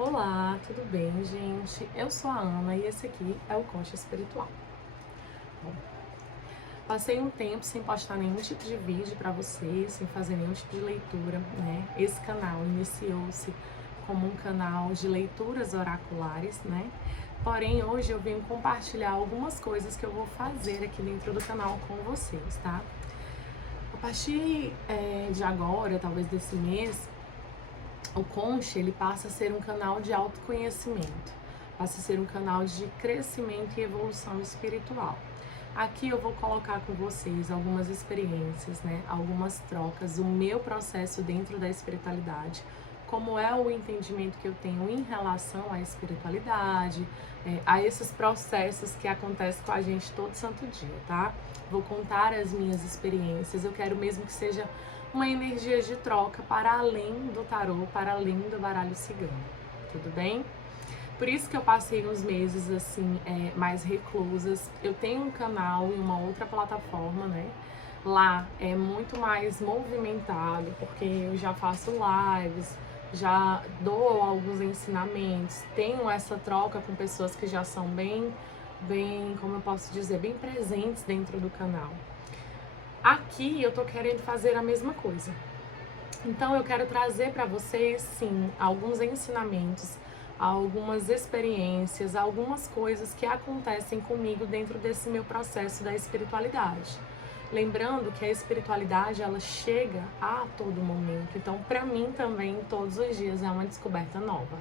Olá, tudo bem, gente? Eu sou a Ana e esse aqui é o Concha Espiritual. Bom, passei um tempo sem postar nenhum tipo de vídeo para vocês, sem fazer nenhum tipo de leitura, né? Esse canal iniciou-se como um canal de leituras oraculares, né? Porém, hoje eu venho compartilhar algumas coisas que eu vou fazer aqui dentro do canal com vocês, tá? A partir de agora, talvez desse mês, o Concha, ele passa a ser um canal de autoconhecimento, passa a ser um canal de crescimento e evolução espiritual. Aqui eu vou colocar com vocês algumas experiências, né? Algumas trocas, o meu processo dentro da espiritualidade, como é o entendimento que eu tenho em relação à espiritualidade, a esses processos que acontecem com a gente todo santo dia, tá? Vou contar as minhas experiências, eu quero mesmo que seja uma energia de troca para além do tarô, para além do baralho cigano, tudo bem? Por isso que eu passei uns meses assim, mais reclusas. Eu tenho um canal em uma outra plataforma, né? Lá é muito mais movimentado, porque eu já faço lives, já dou alguns ensinamentos, tenho essa troca com pessoas que já são bem, como eu posso dizer, bem presentes dentro do canal. Aqui eu tô querendo fazer a mesma coisa. Então eu quero trazer para vocês, sim, alguns ensinamentos, algumas experiências, algumas coisas que acontecem comigo dentro desse meu processo da espiritualidade. Lembrando que a espiritualidade, ela chega a todo momento. Então, para mim também, todos os dias é uma descoberta nova.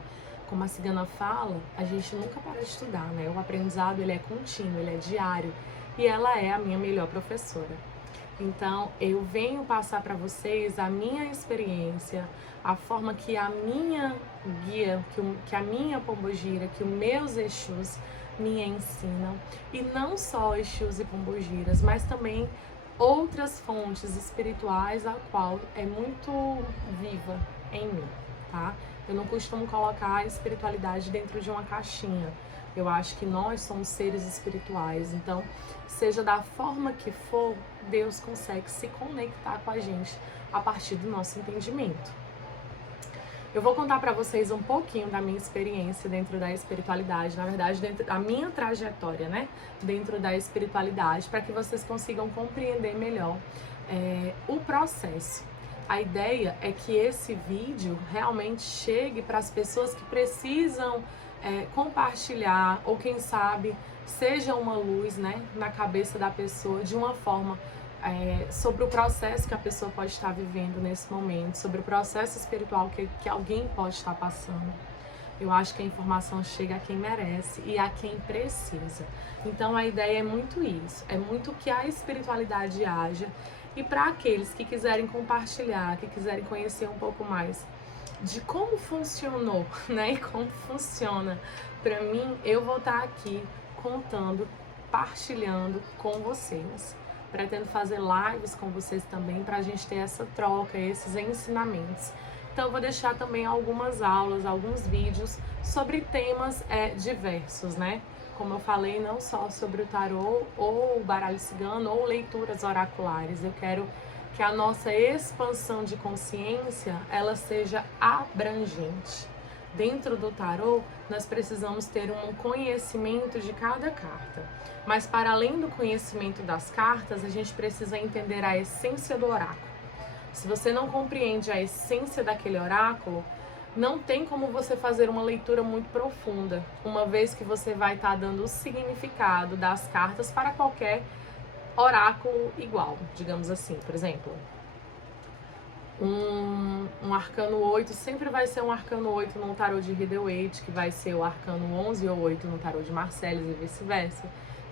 Como a cigana fala, a gente nunca para de estudar, né? O aprendizado, ele é contínuo, ele é diário. E ela é a minha melhor professora. Então, eu venho passar para vocês a minha experiência, a forma que a minha guia, que a minha pombogira, que os meus Exus me ensinam. E não só Exus e pombogiras, mas também outras fontes espirituais, a qual é muito viva em mim, tá? Eu não costumo colocar a espiritualidade dentro de uma caixinha. Eu acho que nós somos seres espirituais, então, seja da forma que for, Deus consegue se conectar com a gente a partir do nosso entendimento. Eu vou contar para vocês um pouquinho da minha experiência dentro da espiritualidade, na verdade, dentro da minha trajetória, né? Dentro da espiritualidade, para que vocês consigam compreender melhor o processo. A ideia é que esse vídeo realmente chegue para as pessoas que precisam compartilhar, ou quem sabe seja uma luz, né, na cabeça da pessoa, de uma forma sobre o processo que a pessoa pode estar vivendo nesse momento, sobre o processo espiritual que alguém pode estar passando. Eu acho que a informação chega a quem merece e a quem precisa. Então a ideia é muito isso, é muito que a espiritualidade haja. E para aqueles que quiserem compartilhar, que quiserem conhecer um pouco mais de como funcionou, né, e como funciona para mim, eu vou estar aqui contando, partilhando com vocês. Pretendo fazer lives com vocês também para a gente ter essa troca, esses ensinamentos. Então eu vou deixar também algumas aulas, alguns vídeos sobre temas diversos, né? Como eu falei, não só sobre o tarô ou o baralho cigano ou leituras oraculares. Eu quero que a nossa expansão de consciência, ela seja abrangente. Dentro do tarô, nós precisamos ter um conhecimento de cada carta. Mas para além do conhecimento das cartas, a gente precisa entender a essência do oráculo. Se você não compreende a essência daquele oráculo, não tem como você fazer uma leitura muito profunda, uma vez que você vai estar dando o significado das cartas para qualquer oráculo igual, digamos assim. Por exemplo, um arcano 8 sempre vai ser um arcano 8 no tarô de Rider-Waite, que vai ser o arcano 11 ou 8 no tarô de Marcellus e vice-versa,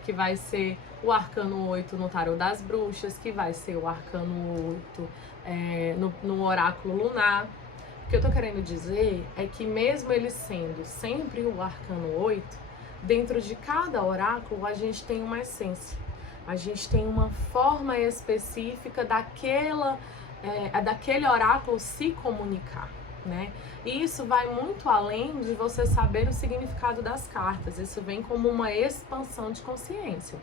que vai ser o arcano 8 no tarô das bruxas, que vai ser o arcano 8 no oráculo lunar. O que eu tô querendo dizer é que mesmo ele sendo sempre o arcano 8, dentro de cada oráculo a gente tem uma essência. A gente tem uma forma específica daquele oráculo se comunicar, né? E isso vai muito além de você saber o significado das cartas. Isso vem como uma expansão de consciência.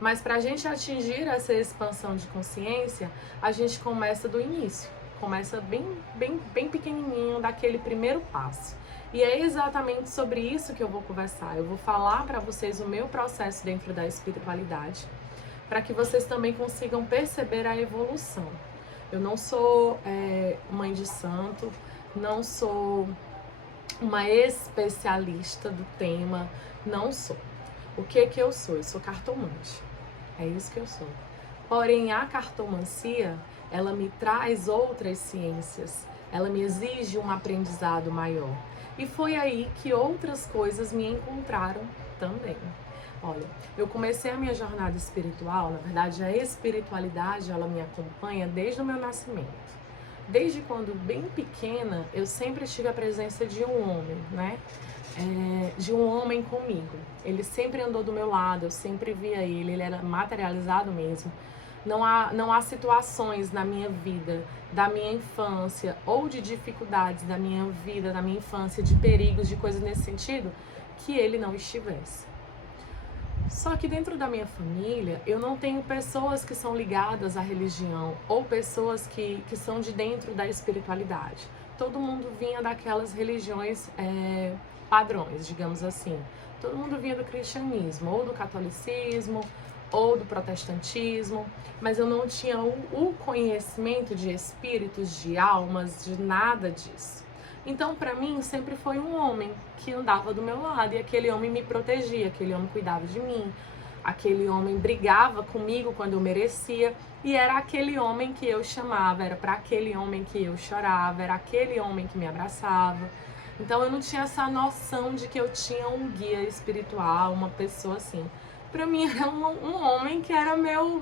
Mas para a gente atingir essa expansão de consciência, a gente começa do início. começa bem pequenininho, daquele primeiro passo. E é exatamente sobre isso que eu vou conversar. Eu vou falar para vocês o meu processo dentro da espiritualidade, para que vocês também consigam perceber a evolução. Eu não sou mãe de santo, não sou uma especialista do tema, não sou. O que eu sou? Eu sou cartomante. É isso que eu sou. Porém, a cartomancia, ela me traz outras ciências, ela me exige um aprendizado maior. E foi aí que outras coisas me encontraram também. Olha, eu comecei a minha jornada espiritual, na verdade a espiritualidade, ela me acompanha desde o meu nascimento. Desde quando bem pequena, eu sempre tive a presença de um homem, né? De um homem comigo. Ele sempre andou do meu lado, eu sempre via ele era materializado mesmo. Não há situações na minha vida, da minha infância, ou de dificuldades da minha vida, da minha infância, de perigos, de coisas nesse sentido, que ele não estivesse. Só que dentro da minha família, eu não tenho pessoas que são ligadas à religião, ou pessoas que são de dentro da espiritualidade. Todo mundo vinha daquelas religiões padrões, digamos assim. Todo mundo vinha do cristianismo, ou do catolicismo, ou do protestantismo, mas eu não tinha o conhecimento de espíritos, de almas, de nada disso. Então, para mim, sempre foi um homem que andava do meu lado, e aquele homem me protegia, aquele homem cuidava de mim, aquele homem brigava comigo quando eu merecia, e era aquele homem que eu chamava, era para aquele homem que eu chorava, era aquele homem que me abraçava. Então, eu não tinha essa noção de que eu tinha um guia espiritual, uma pessoa assim. Para mim era um homem que era meu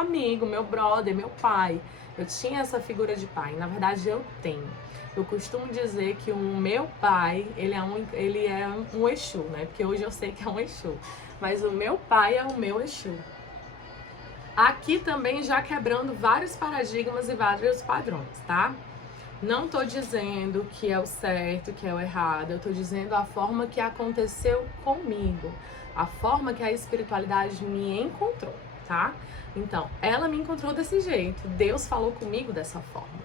amigo, meu brother, meu pai. Eu tinha essa figura de pai, na verdade eu tenho. Eu costumo dizer que o meu pai, ele é um Exu, né? Porque hoje eu sei que é um Exu. Mas o meu pai é o meu Exu. Aqui também já quebrando vários paradigmas e vários padrões, tá? Não tô dizendo que é o certo, que é o errado. Eu tô dizendo a forma que aconteceu comigo. A forma que a espiritualidade me encontrou, tá? Então, ela me encontrou desse jeito. Deus falou comigo dessa forma.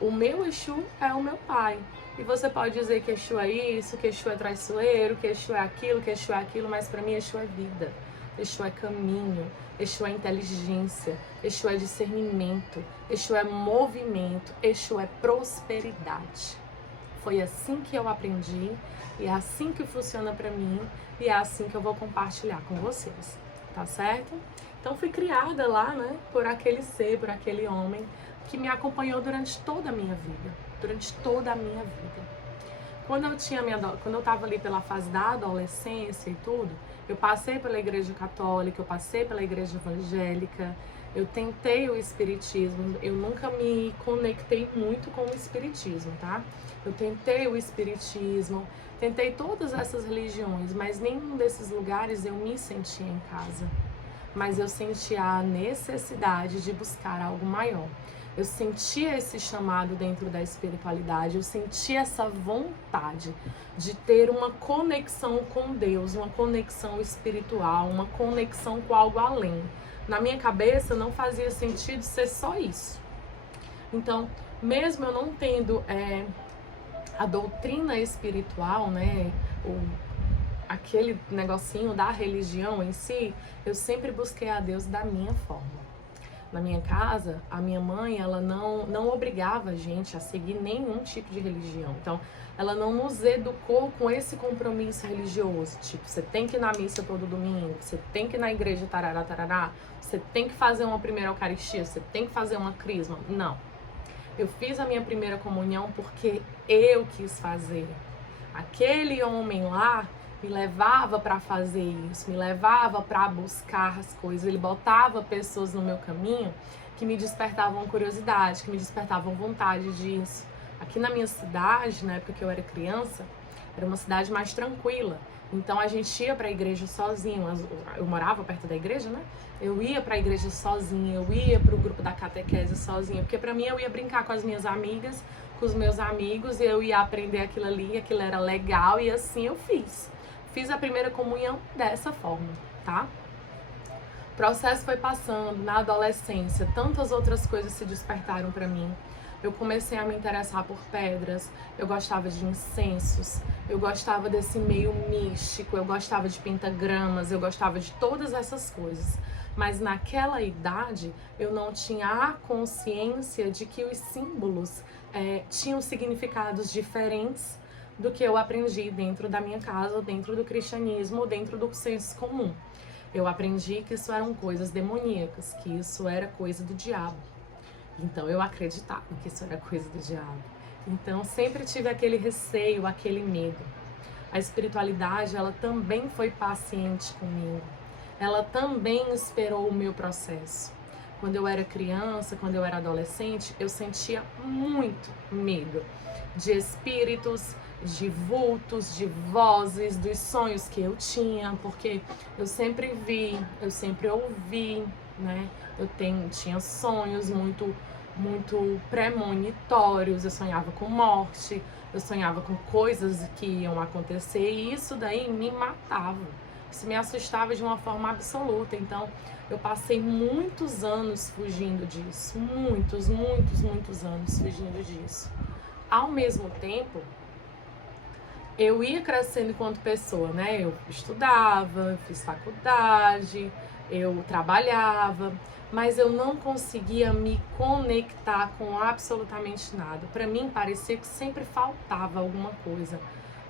O meu Exu é o meu pai. E você pode dizer que Exu é isso, que Exu é traiçoeiro, que Exu é aquilo, mas para mim Exu é vida. Exu é caminho, Exu é inteligência, Exu é discernimento, Exu é movimento, Exu é prosperidade. Foi assim que eu aprendi, e é assim que funciona para mim, e é assim que eu vou compartilhar com vocês, tá certo? Então fui criada lá, né, por aquele ser, por aquele homem que me acompanhou durante toda a minha vida, Quando eu estava ali pela fase da adolescência e tudo, eu passei pela igreja católica, eu passei pela igreja evangélica, eu tentei o espiritismo, eu nunca me conectei muito com o espiritismo, tá? Eu tentei o espiritismo, tentei todas essas religiões, mas nenhum desses lugares eu me sentia em casa. Mas eu sentia a necessidade de buscar algo maior. Eu sentia esse chamado dentro da espiritualidade, eu sentia essa vontade de ter uma conexão com Deus, uma conexão espiritual, uma conexão com algo além. Na minha cabeça não fazia sentido ser só isso. Então, mesmo eu não tendo a doutrina espiritual, né, aquele negocinho da religião em si, eu sempre busquei a Deus da minha forma. Na minha casa, a minha mãe, ela não obrigava a gente a seguir nenhum tipo de religião. Então, ela não nos educou com esse compromisso religioso. Tipo, você tem que ir na missa todo domingo, você tem que ir na igreja tarará, tarará, você tem que fazer uma primeira eucaristia, você tem que fazer uma crisma. Não. Eu fiz a minha primeira comunhão porque eu quis fazer. Aquele homem lá me levava para fazer isso, me levava para buscar as coisas, ele botava pessoas no meu caminho que me despertavam curiosidade, que me despertavam vontade disso. Aqui na minha cidade, na época que eu era criança, era uma cidade mais tranquila, então a gente ia para a igreja sozinho, eu morava perto da igreja, né? Eu ia para a igreja sozinha, eu ia para o grupo da catequese sozinha, porque para mim eu ia brincar com as minhas amigas, com os meus amigos, e eu ia aprender aquilo ali, aquilo era legal, e assim eu fiz. Fiz a primeira comunhão dessa forma, tá? processo foi passando, na adolescência, tantas outras coisas se despertaram para mim. Eu comecei a me interessar por pedras, eu gostava de incensos, eu gostava desse meio místico, eu gostava de pentagramas, eu gostava de todas essas coisas. Mas naquela idade eu não tinha a consciência de que os símbolos tinham significados diferentes do que eu aprendi dentro da minha casa, dentro do cristianismo, dentro do senso comum. Eu aprendi que isso eram coisas demoníacas, que isso era coisa do diabo. Então eu acreditava que isso era coisa do diabo. Então sempre tive aquele receio, aquele medo. A espiritualidade, ela também foi paciente comigo. Ela também esperou o meu processo. Quando eu era criança, quando eu era adolescente, eu sentia muito medo de espíritos, de vultos, de vozes, dos sonhos que eu tinha, porque eu sempre vi, eu sempre ouvi, né? Tinha sonhos muito premonitórios, eu sonhava com morte, eu sonhava com coisas que iam acontecer e isso daí me matava. Isso me assustava de uma forma absoluta. Então, eu passei muitos anos fugindo disso, muitos anos fugindo disso. Ao mesmo tempo, eu ia crescendo enquanto pessoa, né? Eu estudava, fiz faculdade, eu trabalhava, mas eu não conseguia me conectar com absolutamente nada. Para mim, parecia que sempre faltava alguma coisa.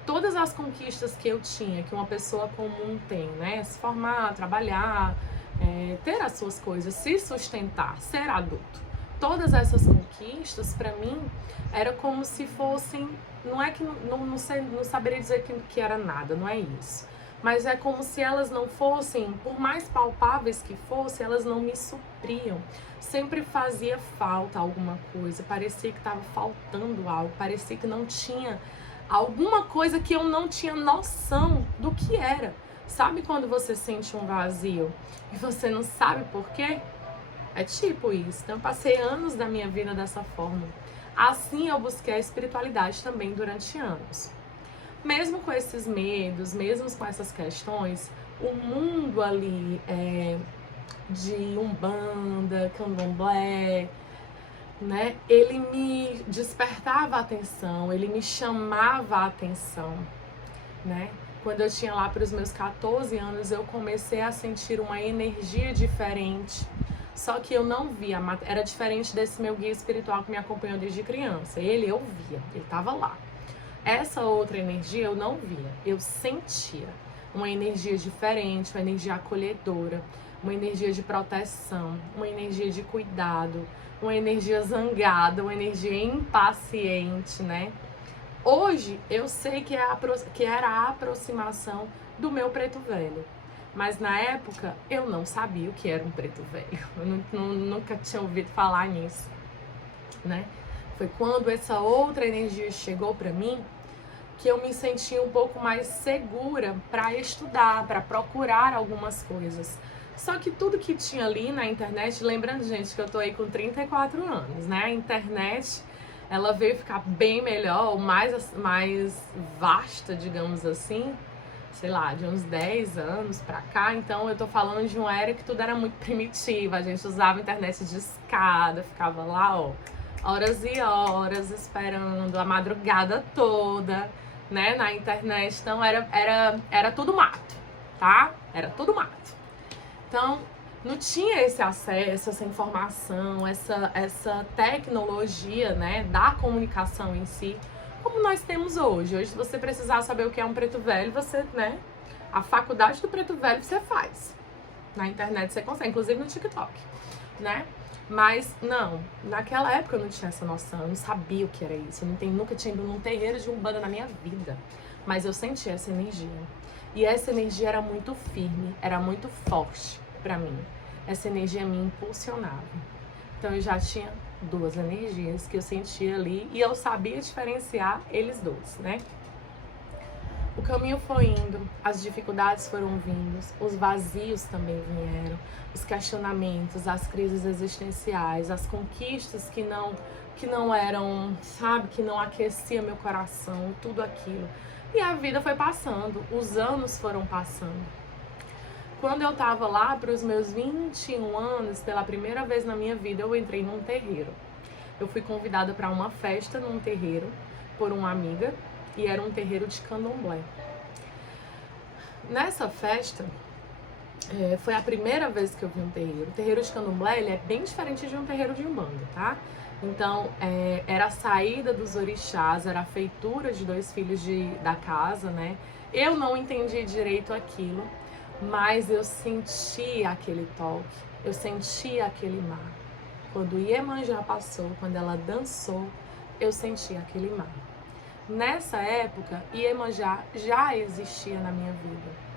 Todas as conquistas que eu tinha, que uma pessoa comum tem, né? Se formar, trabalhar, ter as suas coisas, se sustentar, ser adulto. Todas essas conquistas, para mim, era como se fossem... Não é que não saberia dizer que era nada, não é isso. Mas é como se elas não fossem, por mais palpáveis que fossem, elas não me supriam. Sempre fazia falta alguma coisa, parecia que estava faltando algo, parecia que não tinha alguma coisa que eu não tinha noção do que era. Sabe quando você sente um vazio e você não sabe por quê? É tipo isso. Então eu passei anos da minha vida dessa forma. Assim eu busquei a espiritualidade também durante anos. Mesmo com esses medos, mesmo com essas questões, o mundo ali de Umbanda, Candomblé, né? Ele me despertava a atenção, ele me chamava a atenção, né? Quando eu tinha lá para os meus 14 anos, eu comecei a sentir uma energia diferente. Só que eu não via, era diferente desse meu guia espiritual que me acompanhou desde criança. Ele eu via, ele estava lá. Essa outra energia eu não via, eu sentia uma energia diferente, uma energia acolhedora, uma energia de proteção, uma energia de cuidado, uma energia zangada, uma energia impaciente, né? Hoje eu sei que era a aproximação do meu preto velho. Mas na época eu não sabia o que era um preto velho. Eu nunca tinha ouvido falar nisso, né? Foi quando essa outra energia chegou para mim que eu me senti um pouco mais segura para estudar, para procurar algumas coisas. Só que tudo que tinha ali na internet, lembrando, gente, que eu tô aí com 34 anos, né? A internet, ela veio ficar bem melhor, mais vasta, digamos assim, sei lá, de uns 10 anos pra cá. Então eu tô falando de uma era que tudo era muito primitiva, a gente usava internet de escada, ficava lá, ó, horas e horas esperando, a madrugada toda, né, na internet. Então era tudo mato, tá? Era tudo mato. Então não tinha esse acesso, essa informação, essa tecnologia, né, da comunicação em si, como nós temos hoje. Hoje, se você precisar saber o que é um preto velho, você, né, a faculdade do preto velho você faz. Na internet você consegue, inclusive no TikTok, né? Mas não, naquela época eu não tinha essa noção, eu não sabia o que era isso. Eu nunca tinha ido num terreiro de Umbanda na minha vida. Mas eu sentia essa energia. E essa energia era muito firme, era muito forte pra mim. Essa energia me impulsionava. Então eu já tinha duas energias que eu sentia ali e eu sabia diferenciar eles dois, né? O caminho foi indo, as dificuldades foram vindo, os vazios também vieram, os questionamentos, as crises existenciais, as conquistas que não eram, sabe, que não aquecia meu coração, tudo aquilo. E a vida foi passando, os anos foram passando. Quando eu tava lá para os meus 21 anos, pela primeira vez na minha vida, eu entrei num terreiro. Eu fui convidada para uma festa num terreiro por uma amiga e era um terreiro de candomblé. Nessa festa, foi a primeira vez que eu vi um terreiro. O terreiro de candomblé, ele é bem diferente de um terreiro de umbanda, tá? Então, era a saída dos orixás, era a feitura de 2 filhos da casa, né? Eu não entendi direito aquilo, mas eu senti aquele toque, eu senti aquele mar. Quando Iemanjá passou, quando ela dançou, eu senti aquele mar. Nessa época, Iemanjá já existia na minha vida.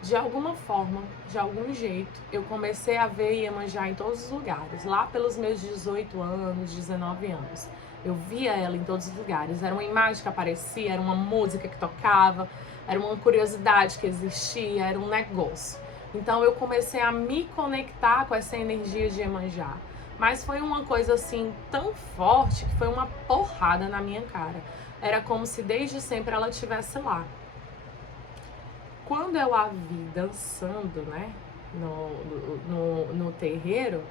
De alguma forma, de algum jeito, eu comecei a ver Iemanjá em todos os lugares. Lá pelos meus 18 anos, 19 anos. Eu via ela em todos os lugares. Era uma imagem que aparecia, era uma música que tocava, era uma curiosidade que existia, era um negócio. Então eu comecei a me conectar com essa energia de Iemanjá. Mas foi uma coisa assim tão forte que foi uma porrada na minha cara. Era como se desde sempre ela estivesse lá. Quando eu a vi dançando, né, no terreiro,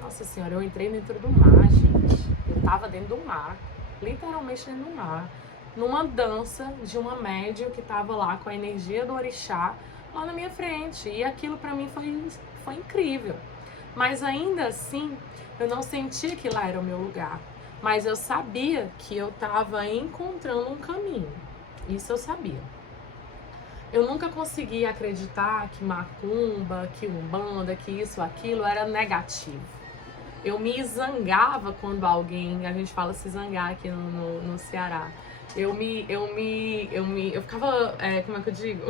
nossa senhora, eu entrei dentro do mar, gente. Eu tava dentro do mar, literalmente dentro do mar, numa dança de uma médium que tava lá com a energia do orixá lá na minha frente. E aquilo pra mim foi incrível. Mas ainda assim, eu não sentia que lá era o meu lugar. Mas eu sabia que eu tava encontrando um caminho. Isso eu sabia. Eu nunca consegui acreditar que macumba, que umbanda, que isso, aquilo era negativo. Eu me zangava quando alguém, a gente fala se zangar aqui no Ceará. Eu ficava, como é que eu digo?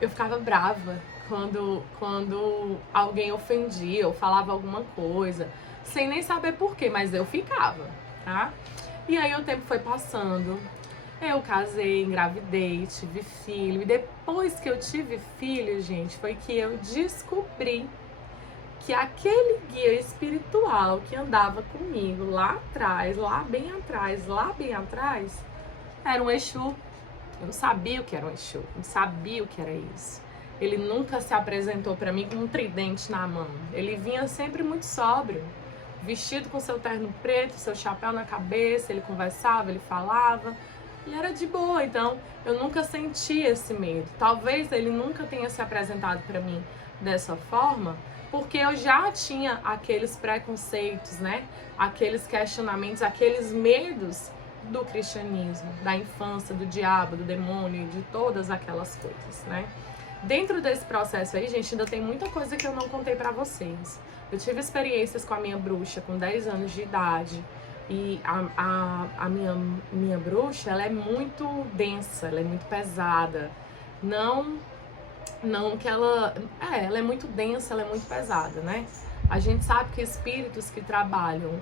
Eu ficava brava quando alguém ofendia ou falava alguma coisa, sem nem saber por quê, mas eu ficava, tá? E aí o tempo foi passando. Eu casei, engravidei, tive filho. E depois que eu tive filho, gente, foi que eu descobri que aquele guia espiritual que andava comigo lá atrás, lá bem atrás, era um Exu. Eu não sabia o que era um Exu, não sabia o que era isso. Ele nunca se apresentou para mim com um tridente na mão. Ele vinha sempre muito sóbrio, vestido com seu terno preto, seu chapéu na cabeça, ele conversava, ele falava. E era de boa, então eu nunca senti esse medo. Talvez ele nunca tenha se apresentado para mim dessa forma, porque eu já tinha aqueles preconceitos, né? Aqueles questionamentos, aqueles medos do cristianismo, da infância, do diabo, do demônio, de todas aquelas coisas, né? Dentro desse processo aí, gente, ainda tem muita coisa que eu não contei pra vocês. Eu tive experiências com a minha bruxa com 10 anos de idade. E a minha bruxa, ela é muito densa, ela é muito pesada. Não que ela é muito densa, ela é muito pesada, né? A gente sabe que espíritos que trabalham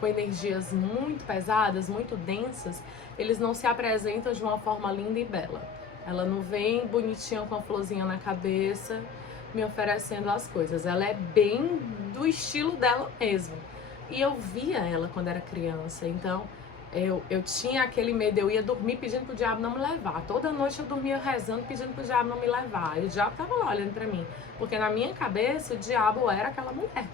com energias muito pesadas, muito densas, eles não se apresentam de uma forma linda e bela. Ela não vem bonitinha com a florzinha na cabeça, me oferecendo as coisas. Ela é bem do estilo dela mesmo. E eu via ela quando era criança, então eu tinha aquele medo, eu ia dormir pedindo pro diabo não me levar. Toda noite eu dormia rezando, pedindo pro diabo não me levar. E o diabo tava lá olhando pra mim, porque na minha cabeça o diabo era aquela mulher,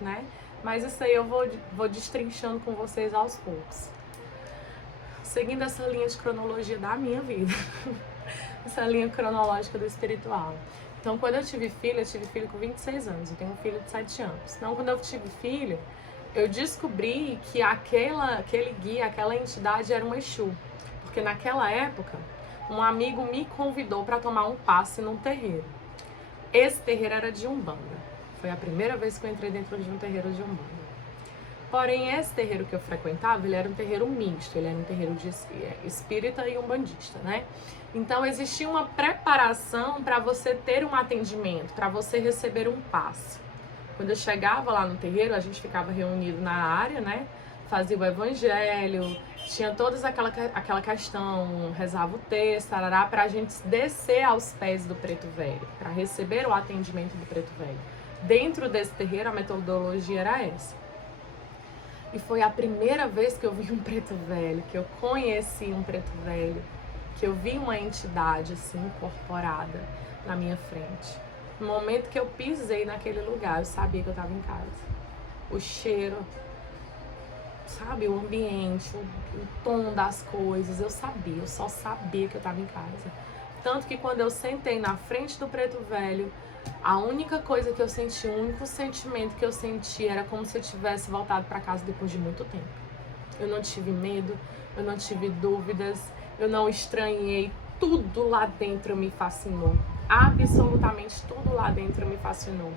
né? Mas isso aí eu vou destrinchando com vocês aos poucos. Seguindo essa linha de cronologia da minha vida, essa linha cronológica do espiritual. Então, quando eu tive filho com 26 anos, eu tenho um filho de 7 anos. Então, quando eu tive filho, eu descobri que aquele guia, aquela entidade era um Exu. Porque naquela época, um amigo me convidou para tomar um passe num terreiro. Esse terreiro era de Umbanda. Foi a primeira vez que eu entrei dentro de um terreiro de Umbanda. Porém, esse terreiro que eu frequentava, ele era um terreiro misto, ele era um terreiro de espírita e umbandista, né? Então, existia uma preparação para você ter um atendimento, para você receber um passe. Quando eu chegava lá no terreiro, a gente ficava reunido na área, né? Fazia o evangelho, tinha toda aquela questão, rezava o texto, tarará, para a gente descer aos pés do Preto Velho, para receber o atendimento do Preto Velho. Dentro desse terreiro, a metodologia era essa. E foi a primeira vez que eu vi um preto velho, que eu conheci um preto velho. que eu vi uma entidade assim incorporada na minha frente. No momento que eu pisei naquele lugar, eu sabia que eu estava em casa. O cheiro, sabe, o ambiente, o tom das coisas, eu só sabia que eu estava em casa. Tanto que quando eu sentei na frente do preto velho, a única coisa que eu senti, o único sentimento que eu senti era como se eu tivesse voltado para casa depois de muito tempo. Eu não tive medo, eu não tive dúvidas, eu não estranhei, tudo lá dentro me fascinou. Absolutamente tudo lá dentro me fascinou.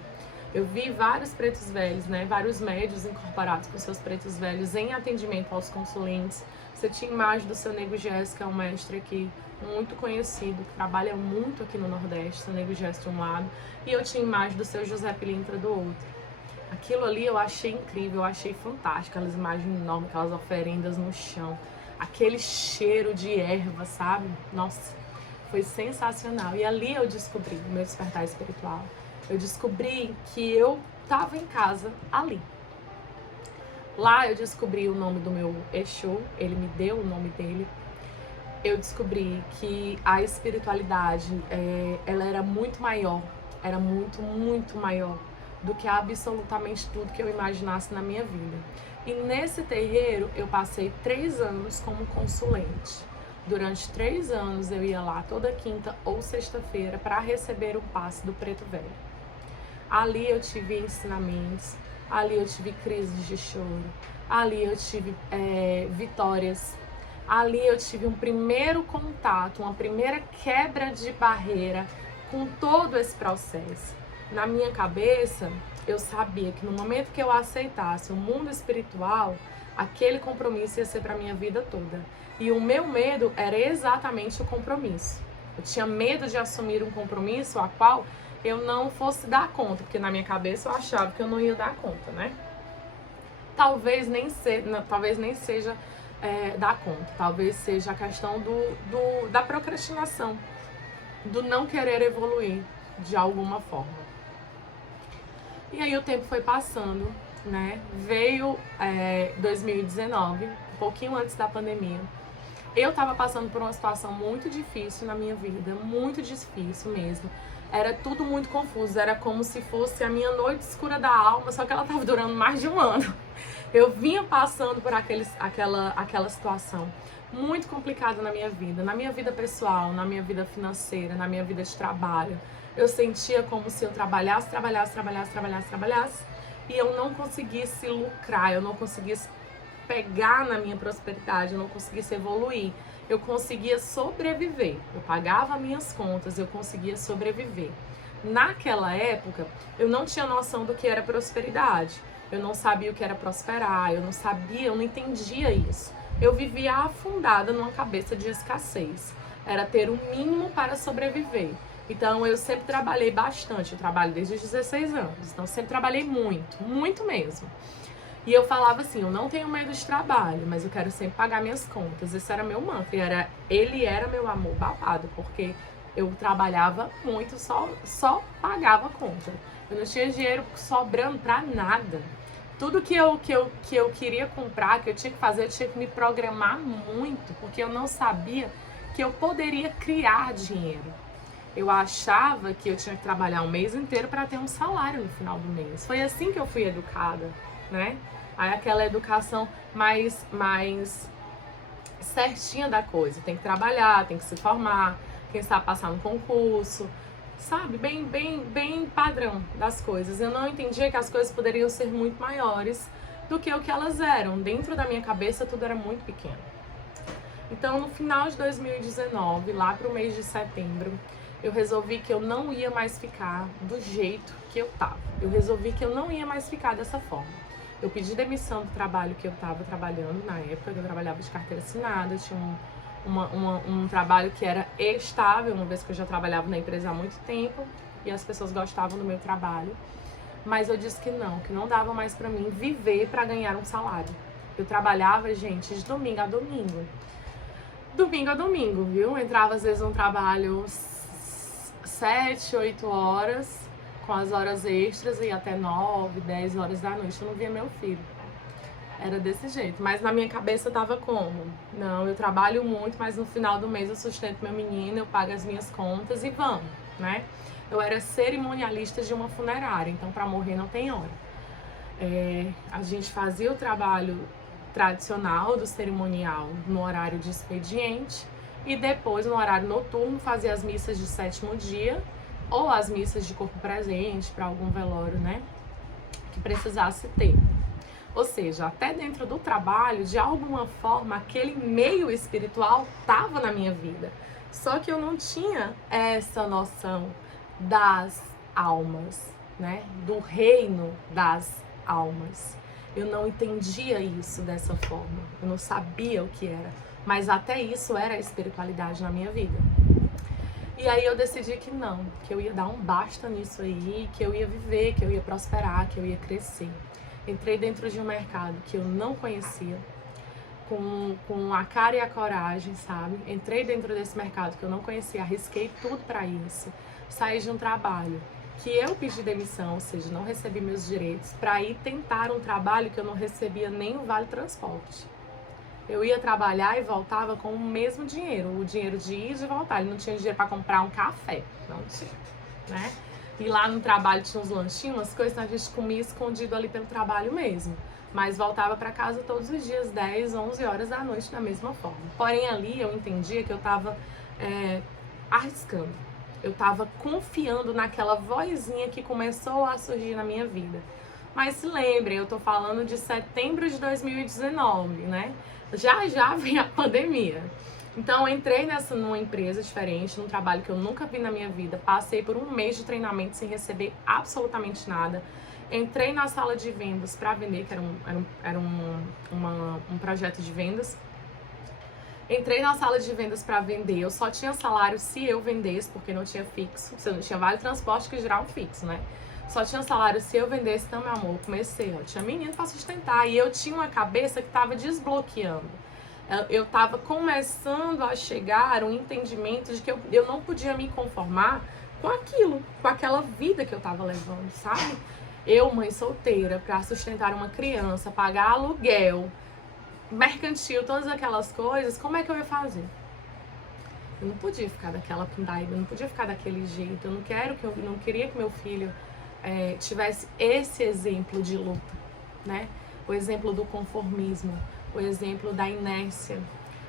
Eu vi vários pretos velhos, né? Vários médios incorporados com seus pretos velhos em atendimento aos consulentes. Você tinha imagem do seu Nego Gesso, que é um mestre aqui muito conhecido, que trabalha muito aqui no Nordeste, seu Nego Gesso de um lado, e eu tinha imagem do seu José Pilintra do outro. Aquilo ali eu achei incrível, eu achei fantástico, aquelas imagens enormes, aquelas oferendas no chão, aquele cheiro de erva, sabe? Nossa, foi sensacional. E ali eu descobri o meu despertar espiritual. Eu descobri que eu estava em casa ali. Lá eu descobri o nome do meu Exu, ele me deu o nome dele. Eu descobri que a espiritualidade, ela era muito maior, era muito maior do que absolutamente tudo que eu imaginasse na minha vida. E nesse terreiro eu passei 3 anos como consulente. Durante 3 anos eu ia lá toda quinta ou sexta-feira para receber o passe do preto velho. Ali eu tive ensinamentos, ali eu tive crises de choro, ali eu tive vitórias, ali eu tive um primeiro contato, uma primeira quebra de barreira com todo esse processo. Na minha cabeça, eu sabia que no momento que eu aceitasse o mundo espiritual, aquele compromisso ia ser para minha vida toda. E o meu medo era exatamente o compromisso. Eu tinha medo de assumir um compromisso a qual eu não fosse dar conta, porque na minha cabeça eu achava que eu não ia dar conta, né? Talvez nem seja dar conta, talvez seja a questão da procrastinação, do não querer evoluir de alguma forma. E aí o tempo foi passando, né? Veio 2019, um pouquinho antes da pandemia. Eu tava passando por uma situação muito difícil na minha vida, muito difícil mesmo. Era tudo muito confuso, era como se fosse a minha noite escura da alma, só que ela tava durando mais de um ano. Eu vinha passando por aquela situação muito complicada na minha vida pessoal, na minha vida financeira, na minha vida de trabalho. Eu sentia como se eu trabalhasse e eu não conseguisse lucrar, eu não conseguisse pegar na minha prosperidade, eu não conseguisse evoluir. Eu conseguia sobreviver, eu pagava minhas contas, eu conseguia sobreviver. Naquela época, eu não tinha noção do que era prosperidade, eu não sabia o que era prosperar, eu não entendia isso. Eu vivia afundada numa cabeça de escassez, era ter o mínimo para sobreviver. Então eu sempre trabalhei bastante, eu trabalho desde os 16 anos, então sempre trabalhei muito mesmo. E eu falava assim, eu não tenho medo de trabalho, mas eu quero sempre pagar minhas contas. Esse era meu mantra, ele era meu amor babado, porque eu trabalhava muito, só pagava a conta. Eu não tinha dinheiro sobrando pra nada. Tudo que eu queria comprar, que eu tinha que fazer, eu tinha que me programar muito, porque eu não sabia que eu poderia criar dinheiro. Eu achava que eu tinha que trabalhar um mês inteiro para ter um salário no final do mês. Foi assim que eu fui educada, né? Aí aquela educação mais certinha da coisa. Tem que trabalhar, tem que se formar, quem sabe passar no concurso, sabe? Bem padrão das coisas. Eu não entendia que as coisas poderiam ser muito maiores do que o que elas eram. Dentro da minha cabeça tudo era muito pequeno. Então no final de 2019, lá pro mês de setembro, eu resolvi que eu não ia mais ficar do jeito que eu tava. Eu resolvi que eu não ia mais ficar dessa forma. Eu pedi demissão do trabalho que eu estava trabalhando na época, eu trabalhava de carteira assinada, tinha um trabalho que era estável, uma vez que eu já trabalhava na empresa há muito tempo e as pessoas gostavam do meu trabalho. Mas eu disse que não dava mais pra mim viver pra ganhar um salário. Eu trabalhava, gente, de domingo a domingo. Domingo a domingo, viu? Eu entrava às vezes no trabalho 7, 8 horas, com as horas extras, e até 9, 10 horas da noite eu não via meu filho. Era desse jeito. Mas na minha cabeça tava como? Não, eu trabalho muito, mas no final do mês eu sustento meu menino, eu pago as minhas contas e vamos, né? Eu era cerimonialista de uma funerária, então para morrer não tem hora. A gente fazia o trabalho tradicional do cerimonial no horário de expediente e depois, no horário noturno, fazia as missas de sétimo dia ou as missas de corpo presente para algum velório, né, que precisasse ter. Ou seja, até dentro do trabalho, de alguma forma, aquele meio espiritual estava na minha vida. Só que eu não tinha essa noção das almas, né, do reino das almas. Eu não entendia isso dessa forma, eu não sabia o que era, mas até isso era a espiritualidade na minha vida. E aí eu decidi que não, que eu ia dar um basta nisso aí, que eu ia viver, que eu ia prosperar, que eu ia crescer. Entrei dentro de um mercado que eu não conhecia, com a cara e a coragem, sabe? Entrei dentro desse mercado que eu não conhecia, arrisquei tudo para isso. Saí de um trabalho que eu pedi demissão, ou seja, não recebi meus direitos, para ir tentar um trabalho que eu não recebia nem o vale transporte. Eu ia trabalhar e voltava com o mesmo dinheiro, o dinheiro de ir e de voltar. Ele não tinha dinheiro para comprar um café, não tinha, né? E lá no trabalho tinha uns lanchinhos, umas coisas que a gente comia escondido ali pelo trabalho mesmo. Mas voltava para casa todos os dias, 10, 11 horas da noite, da mesma forma. Porém, ali eu entendia que eu estava arriscando. Eu estava confiando naquela vozinha que começou a surgir na minha vida. Mas se lembrem, eu tô falando de setembro de 2019, né? Já vem a pandemia. Então, eu entrei numa empresa diferente, num trabalho que eu nunca vi na minha vida. Passei por um mês de treinamento sem receber absolutamente nada. Entrei na sala de vendas para vender, que era um projeto de vendas. Entrei na sala de vendas para vender, eu só tinha salário se eu vendesse, porque não tinha fixo. Você não tinha vale transporte que gerar um fixo, né? Só tinha salário se eu vendesse, então, meu amor, comecei, ó, tinha menino para sustentar. E eu tinha uma cabeça que estava desbloqueando. Eu estava começando a chegar um entendimento de que eu não podia me conformar com aquilo, com aquela vida que eu estava levando, sabe? Eu, mãe solteira, para sustentar uma criança, pagar aluguel, mercantil, todas aquelas coisas, como é que eu ia fazer? Eu não podia ficar daquela pindaíba, eu não podia ficar daquele jeito. Eu não queria que meu filho tivesse esse exemplo de luta, né? O exemplo do conformismo, o exemplo da inércia,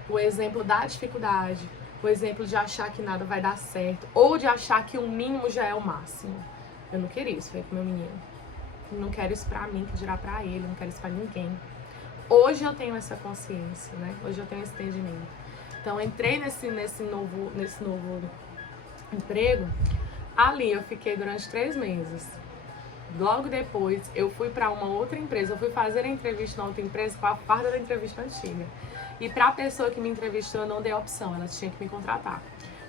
o exemplo da dificuldade, o exemplo de achar que nada vai dar certo, ou de achar que o mínimo já é o máximo. Eu não queria isso com meu menino. Eu não quero isso pra mim, que dirá pra ele, eu não quero isso pra ninguém. Hoje eu tenho essa consciência, né? Hoje eu tenho esse entendimento. Então, entrei nesse novo emprego. Ali eu fiquei durante 3 meses. Logo depois, eu fui para uma outra empresa. Eu fui fazer a entrevista na outra empresa com a farda da entrevista antiga. E para a pessoa que me entrevistou, eu não dei opção. Ela tinha que me contratar.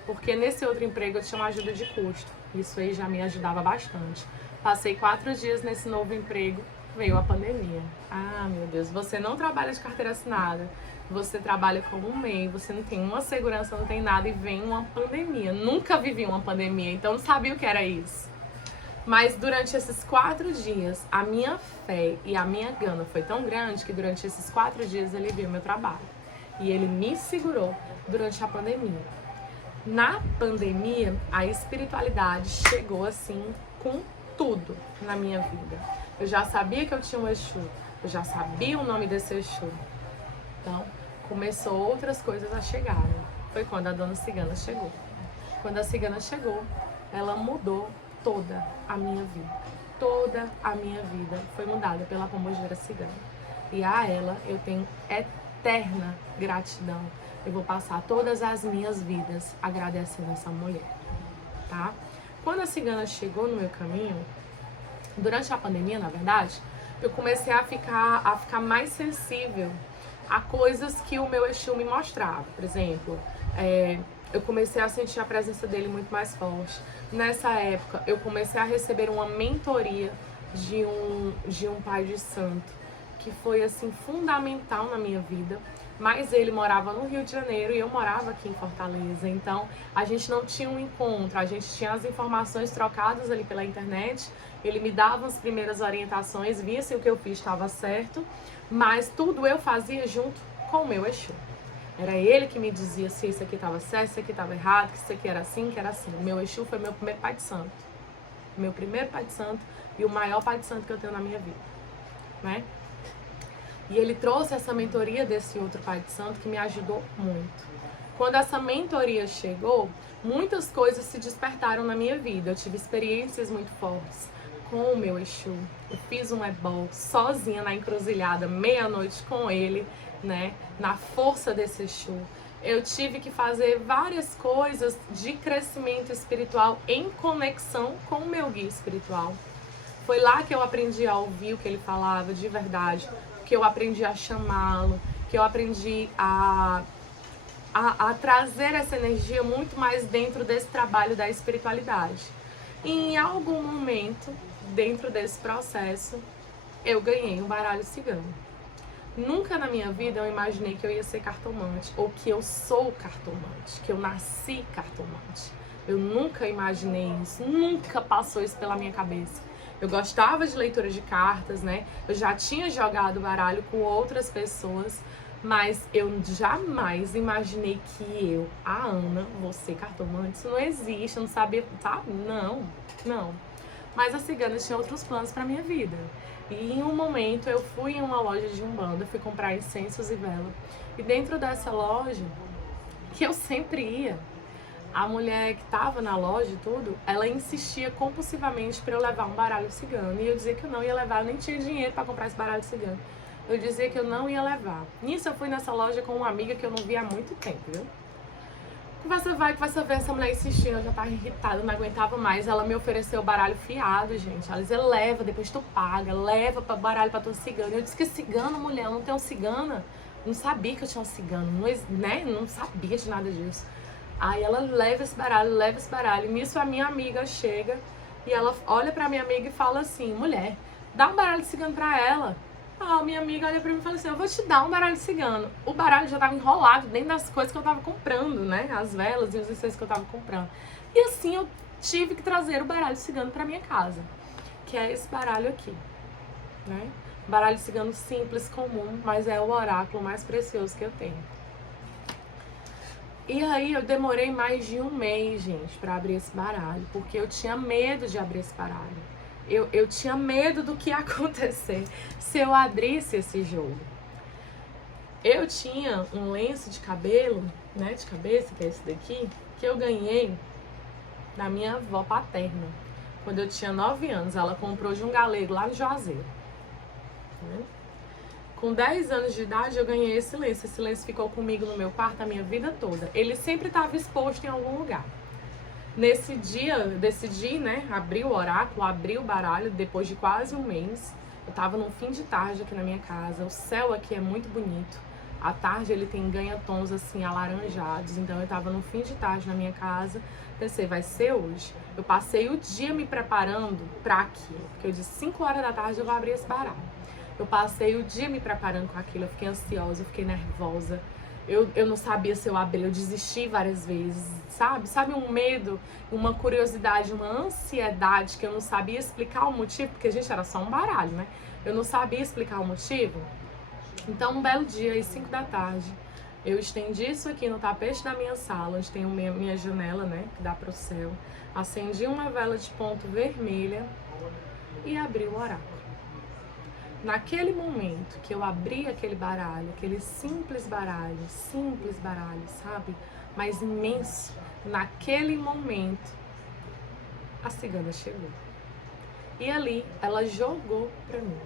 Porque nesse outro emprego eu tinha uma ajuda de custo. Isso aí já me ajudava bastante. Passei 4 dias nesse novo emprego. Veio a pandemia. Ah, meu Deus, você não trabalha de carteira assinada, você trabalha como um MEI, você não tem uma segurança, não tem nada e vem uma pandemia. Nunca vivi uma pandemia, então não sabia o que era isso. Mas durante esses 4 dias, a minha fé e a minha gana foi tão grande que durante esses 4 dias ele viu meu trabalho. E ele me segurou durante a pandemia. Na pandemia, a espiritualidade chegou assim com tudo na minha vida. Eu já sabia que eu tinha um Exu, eu já sabia o nome desse Exu. Então, começou outras coisas a chegar, né? Foi quando a dona Cigana chegou. Quando a Cigana chegou, ela mudou toda a minha vida. Toda a minha vida foi mudada pela Pombogira Cigana. E a ela eu tenho eterna gratidão. Eu vou passar todas as minhas vidas agradecendo essa mulher, tá? Quando a Cigana chegou no meu caminho, durante a pandemia, na verdade, eu comecei a ficar mais sensível a coisas que o meu Exu me mostrava. Por exemplo, eu comecei a sentir a presença dele muito mais forte. Nessa época, eu comecei a receber uma mentoria de um pai de santo, que foi assim fundamental na minha vida, mas ele morava no Rio de Janeiro e eu morava aqui em Fortaleza, então a gente não tinha um encontro, a gente tinha as informações trocadas ali pela internet, ele me dava as primeiras orientações, via se o que eu fiz estava certo, mas tudo eu fazia junto com o meu Exu. Era ele que me dizia se isso aqui estava certo, se isso aqui estava errado, que isso aqui era assim, que era assim. O meu Exu foi meu primeiro pai de santo. Meu primeiro pai de santo e o maior pai de santo que eu tenho na minha vida, né? E ele trouxe essa mentoria desse outro pai de santo que me ajudou muito. Quando essa mentoria chegou, muitas coisas se despertaram na minha vida. Eu tive experiências muito fortes com o meu Exu. Eu fiz um ebó sozinha na encruzilhada, meia-noite com ele, né? Na força desse Exu. Eu tive que fazer várias coisas de crescimento espiritual em conexão com o meu guia espiritual. Foi lá que eu aprendi a ouvir o que ele falava de verdade, que eu aprendi a chamá-lo, que eu aprendi a trazer essa energia muito mais dentro desse trabalho da espiritualidade. E em algum momento, dentro desse processo, eu ganhei um baralho cigano. Nunca na minha vida eu imaginei que eu ia ser cartomante, ou que eu sou cartomante, que eu nasci cartomante. Eu nunca imaginei isso, nunca passou isso pela minha cabeça. Eu gostava de leitura de cartas, né? Eu já tinha jogado baralho com outras pessoas, mas eu jamais imaginei que eu, a Ana, vou ser cartomante. Isso não existe, eu não sabia, sabe? Não. Mas a cigana tinha outros planos pra minha vida. E em um momento eu fui em uma loja de Umbanda, fui comprar incensos e vela. E dentro dessa loja, que eu sempre ia, a mulher que tava na loja e tudo, ela insistia compulsivamente para eu levar um baralho cigano. E eu dizia que eu não ia levar, eu nem tinha dinheiro para comprar esse baralho cigano. Eu dizia que eu não ia levar. Nisso eu fui nessa loja com uma amiga que eu não via há muito tempo, viu? Conversa vai, conversa vem, essa mulher insistindo, eu já tava irritada, não aguentava mais. Ela me ofereceu o baralho fiado, gente. Ela dizia, leva, depois tu paga, leva para baralho pra tua cigana. Eu disse que cigano, mulher, eu não tenho cigana. Não sabia que eu tinha um cigano, né? Não sabia de nada disso. Aí ela leva esse baralho. E nisso a minha amiga chega e ela olha pra minha amiga e fala assim, mulher, dá um baralho de cigano pra ela. A minha amiga olha pra mim e fala assim, eu vou te dar um baralho de cigano. O baralho já tava enrolado dentro das coisas que eu tava comprando, né? As velas e os incensos que eu tava comprando. E assim eu tive que trazer o baralho de cigano pra minha casa, que é esse baralho aqui, né? Baralho de cigano simples, comum, mas é o oráculo mais precioso que eu tenho. E aí eu demorei mais de um mês, gente, pra abrir esse baralho, porque eu tinha medo de abrir esse baralho. Eu tinha medo do que ia acontecer se eu abrisse esse jogo. Eu tinha um lenço de cabelo, né, de cabeça, que é esse daqui, que eu ganhei da minha avó paterna. Quando eu tinha 9 anos, ela comprou de um galego lá no Juazeiro. Né? Com 10 anos de idade eu ganhei esse lenço. Esse lenço ficou comigo no meu quarto a minha vida toda. Ele sempre estava exposto em algum lugar. Nesse dia, eu decidi, né, abrir o oráculo, abrir o baralho, depois de quase um mês. Eu tava num fim de tarde aqui na minha casa. O céu aqui é muito bonito. À tarde ele tem ganha-tons assim alaranjados. Então eu tava num fim de tarde na minha casa. Pensei, vai ser hoje. Eu passei o dia me preparando pra aquilo. Porque eu disse, 5 horas da tarde eu vou abrir esse baralho. Eu passei o dia me preparando com aquilo, eu fiquei ansiosa, eu fiquei nervosa. Eu não sabia se eu abria, eu desisti várias vezes, sabe? Sabe um medo, uma curiosidade, uma ansiedade que eu não sabia explicar o motivo, porque a gente era só um baralho, né? Eu não sabia explicar o motivo. Então, um belo dia, às 5 da tarde, eu estendi isso aqui no tapete da minha sala, onde tem minha janela, né, que dá pro céu. Acendi uma vela de ponto vermelha e abri o oráculo. Naquele momento que eu abri aquele baralho, aquele simples baralho, sabe? Mas imenso, naquele momento, a cigana chegou. E ali, ela jogou pra mim.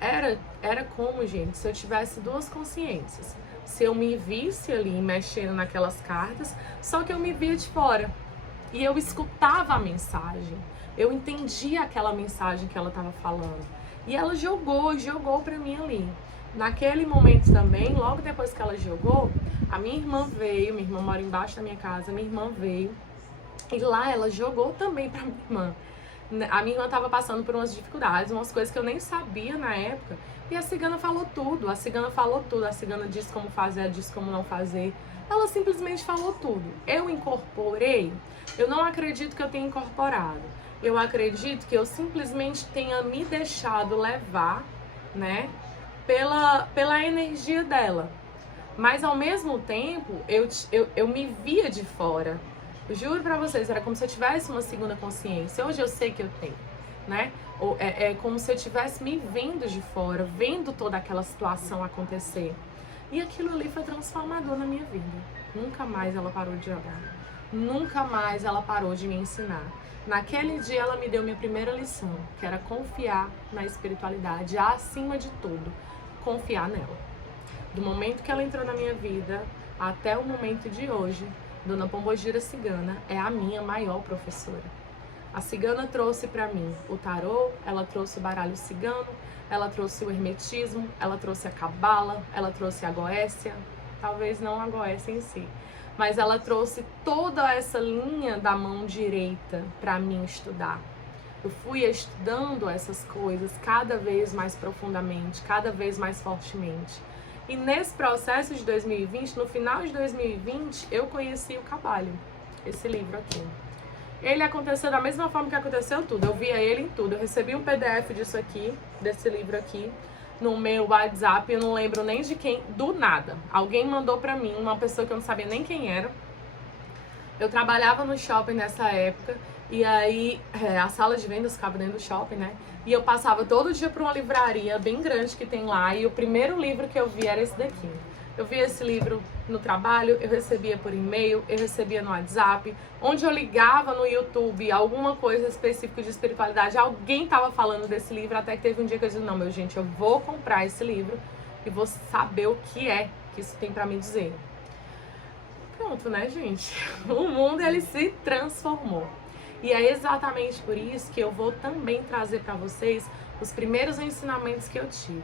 Era como, gente, se eu tivesse duas consciências. Se eu me visse ali mexendo naquelas cartas, só que eu me via de fora. E eu escutava a mensagem. Eu entendia aquela mensagem que ela estava falando. E ela jogou pra mim ali. Naquele momento também, logo depois que ela jogou, a minha irmã veio, minha irmã mora embaixo da minha casa, minha irmã veio. E lá ela jogou também pra minha irmã. A minha irmã estava passando por umas dificuldades, umas coisas que eu nem sabia na época. E a cigana falou tudo, a cigana falou tudo, a cigana disse como fazer, ela disse como não fazer. Ela simplesmente falou tudo. Eu incorporei? Eu não acredito que eu tenha incorporado. Eu acredito que eu simplesmente tenha me deixado levar, né, pela energia dela. Mas ao mesmo tempo, eu me via de fora. Eu juro pra vocês, era como se eu tivesse uma segunda consciência. Hoje eu sei que eu tenho, né? É como se eu estivesse me vendo de fora, vendo toda aquela situação acontecer. E aquilo ali foi transformador na minha vida. Nunca mais ela parou de jogar. Nunca mais ela parou de me ensinar. Naquele dia ela me deu minha primeira lição, que era confiar na espiritualidade, acima de tudo, confiar nela. Do momento que ela entrou na minha vida até o momento de hoje, Dona Pombogira Cigana é a minha maior professora. A cigana trouxe para mim o tarô, ela trouxe o baralho cigano, ela trouxe o hermetismo, ela trouxe a cabala, ela trouxe a goécia, talvez não a goécia em si, mas ela trouxe toda essa linha da mão direita para mim estudar. Eu fui estudando essas coisas cada vez mais profundamente, cada vez mais fortemente. E nesse processo de 2020, no final de 2020, eu conheci o Cabalho, esse livro aqui. Ele aconteceu da mesma forma que aconteceu tudo, eu via ele em tudo. Eu recebi um PDF disso aqui, desse livro aqui, no meu WhatsApp, eu não lembro nem de quem, do nada. Alguém mandou pra mim, uma pessoa que eu não sabia nem quem era. Eu trabalhava no shopping nessa época, e aí a sala de vendas ficava dentro do shopping, né? E eu passava todo dia pra uma livraria bem grande que tem lá, e o primeiro livro que eu vi era esse daqui. Eu via esse livro no trabalho, eu recebia por e-mail, eu recebia no WhatsApp, onde eu ligava no YouTube alguma coisa específica de espiritualidade, alguém tava falando desse livro, até que teve um dia que eu disse, não, meu gente, eu vou comprar esse livro e vou saber o que é que isso tem pra me dizer. Pronto, né, gente? O mundo, ele se transformou. E é exatamente por isso que eu vou também trazer para vocês os primeiros ensinamentos que eu tive.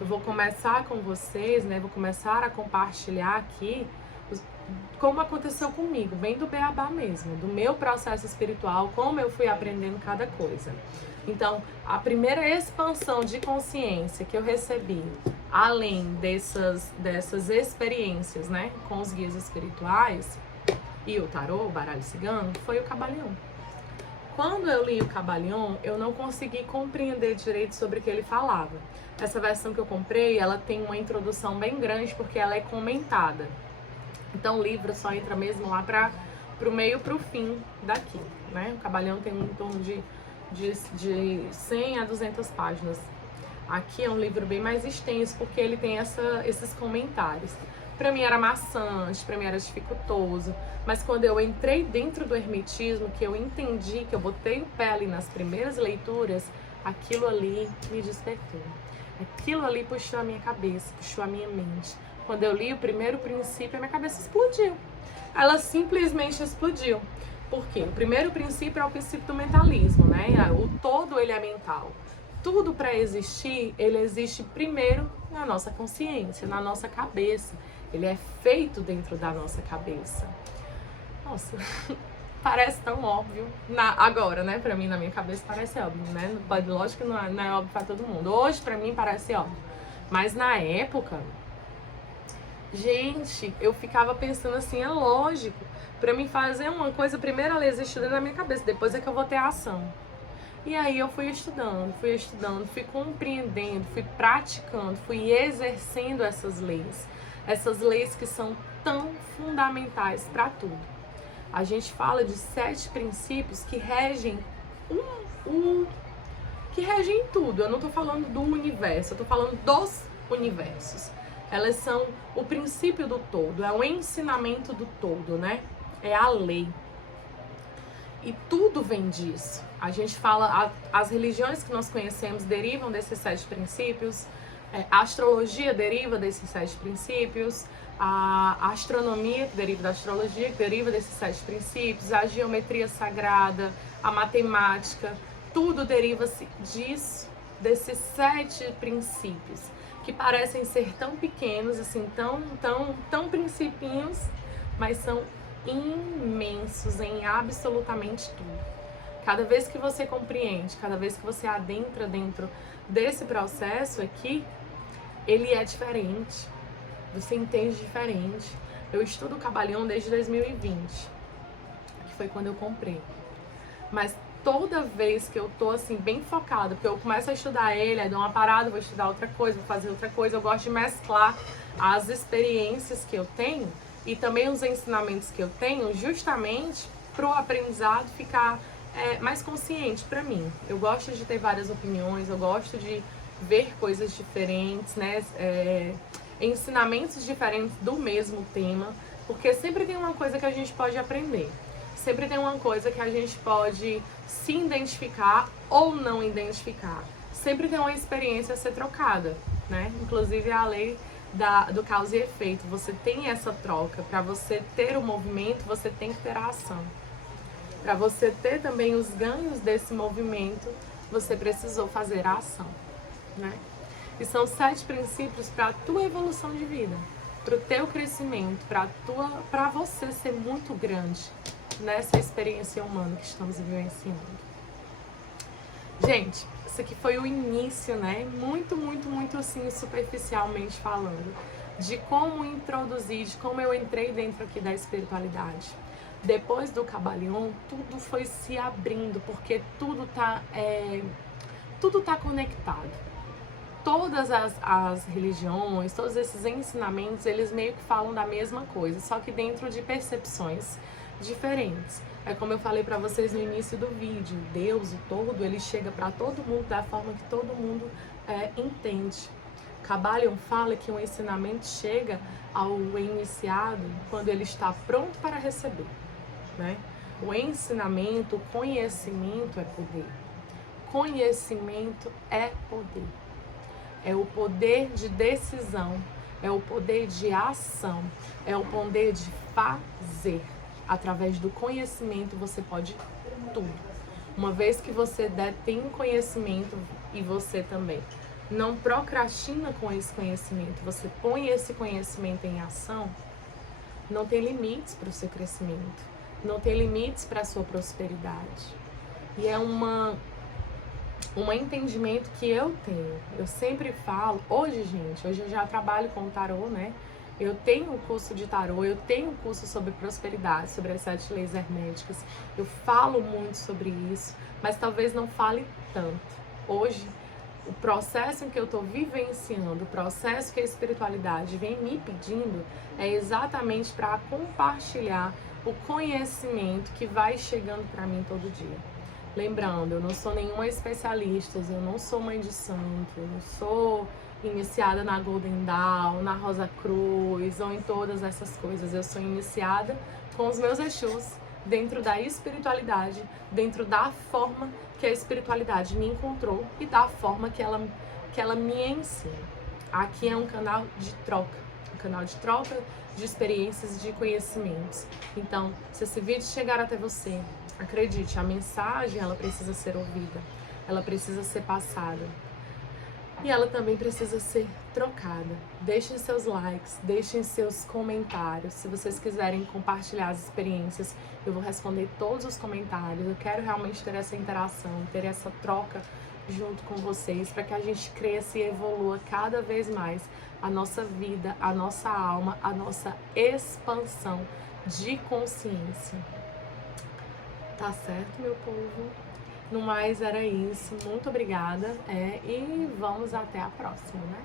Eu vou começar com vocês, né? Vou começar a compartilhar aqui como aconteceu comigo, bem do beabá mesmo, do meu processo espiritual, como eu fui aprendendo cada coisa. Então, a primeira expansão de consciência que eu recebi, além dessas experiências, né, com os guias espirituais e o tarô, o baralho cigano, foi o Cabalhão. Quando eu li o Cabalhão, eu não consegui compreender direito sobre o que ele falava. Essa versão que eu comprei, ela tem uma introdução bem grande porque ela é comentada. Então o livro só entra mesmo lá para o meio, para o fim daqui, né? O Cabalhão tem em torno de 100 a 200 páginas. Aqui é um livro bem mais extenso porque ele tem esses comentários. Para mim era maçante, para mim era dificultoso, mas quando eu entrei dentro do hermetismo, que eu entendi, que eu botei o pé ali nas primeiras leituras, aquilo ali me despertou. Aquilo ali puxou a minha cabeça, puxou a minha mente. Quando eu li o primeiro princípio, a minha cabeça explodiu. Ela simplesmente explodiu. Por quê? O primeiro princípio é o princípio do mentalismo, né? O todo, ele é mental. Tudo para existir, ele existe primeiro na nossa consciência, na nossa cabeça. Ele é feito dentro da nossa cabeça. Nossa, parece tão óbvio. Agora, né? Pra mim, na minha cabeça, parece óbvio, né? Lógico que não é óbvio pra todo mundo. Hoje, pra mim, parece óbvio. Mas na época, gente, eu ficava pensando assim, é lógico. Pra mim fazer uma coisa, primeiro ela existe dentro da minha cabeça, depois é que eu vou ter a ação. E aí eu fui estudando, fui compreendendo, fui praticando, fui exercendo essas leis que são tão fundamentais para tudo. A gente fala de 7 princípios que regem que regem tudo. Eu não tô falando do universo, eu tô falando dos universos. Elas são o princípio do todo, é o ensinamento do todo, né? É a lei. E tudo vem disso. A gente fala, as religiões que nós conhecemos derivam desses 7 princípios, a astrologia deriva desses 7 princípios, a astronomia que deriva da astrologia, que deriva desses 7 princípios, a geometria sagrada, a matemática, tudo deriva-se disso, desses 7 princípios, que parecem ser tão pequenos, assim, tão principinhos, mas são imensos em absolutamente tudo. Cada vez que você compreende, cada vez que você adentra dentro desse processo aqui, ele é diferente. Você entende diferente. Eu estudo o Cabalion desde 2020, que foi quando eu comprei. Mas toda vez que eu tô assim, bem focada, porque eu começo a estudar ele, aí dou uma parada, vou estudar outra coisa, vou fazer outra coisa, eu gosto de mesclar as experiências que eu tenho e também os ensinamentos que eu tenho, justamente pro aprendizado ficar mais consciente para mim. Eu gosto de ter várias opiniões, eu gosto de ver coisas diferentes, né? Ensinamentos diferentes do mesmo tema, porque sempre tem uma coisa que a gente pode aprender. Sempre tem uma coisa que a gente pode se identificar ou não identificar. Sempre tem uma experiência a ser trocada, né? Inclusive a lei do causa e efeito. Você tem essa troca. Para você ter o movimento, você tem que ter a ação. Para você ter também os ganhos desse movimento, você precisou fazer a ação, né? E são 7 princípios para a tua evolução de vida, para o teu crescimento, para você ser muito grande nessa experiência humana que estamos vivenciando. Gente, isso aqui foi o início, né? Muito assim, superficialmente falando, de como introduzir, de como eu entrei dentro aqui da espiritualidade. Depois do Cabalion, tudo foi se abrindo, porque tudo tá conectado. Todas as religiões, todos esses ensinamentos, eles meio que falam da mesma coisa, só que dentro de percepções diferentes. É como eu falei para vocês no início do vídeo, Deus, o todo, ele chega para todo mundo da forma que todo mundo entende. Cabalion fala que um ensinamento chega ao iniciado quando ele está pronto para receber, né? O ensinamento, o conhecimento é poder. Conhecimento é poder. É o poder de decisão, é o poder de ação, é o poder de fazer. Através do conhecimento você pode tudo. Uma vez que você tem conhecimento e você também não procrastina com esse conhecimento, você põe esse conhecimento em ação, não tem limites para o seu crescimento, não tem limites para a sua prosperidade. E é um entendimento que eu tenho. Eu sempre falo, hoje eu já trabalho com tarô, né? Eu tenho um curso de tarô, eu tenho um curso sobre prosperidade, sobre as 7 leis herméticas. Eu falo muito sobre isso, mas talvez não fale tanto. Hoje, o processo em que eu estou vivenciando, o processo que a espiritualidade vem me pedindo, é exatamente para compartilhar o conhecimento que vai chegando para mim todo dia. Lembrando, eu não sou nenhuma especialista, eu não sou mãe de santo, eu não sou iniciada na Golden Dawn, na Rosa Cruz ou em todas essas coisas. Eu sou iniciada com os meus Exus, dentro da espiritualidade, dentro da forma que a espiritualidade me encontrou e da forma que ela me ensina. Aqui é um canal de troca, de experiências, de conhecimentos. Então, se esse vídeo chegar até você, acredite, a mensagem ela precisa ser ouvida, ela precisa ser passada. E ela também precisa ser trocada. Deixem seus likes, deixem seus comentários. Se vocês quiserem compartilhar as experiências, eu vou responder todos os comentários. Eu quero realmente ter essa interação, ter essa troca junto com vocês, para que a gente cresça e evolua cada vez mais a nossa vida, a nossa alma, a nossa expansão de consciência. Tá certo, meu povo? No mais, era isso. Muito obrigada. E vamos até a próxima, né?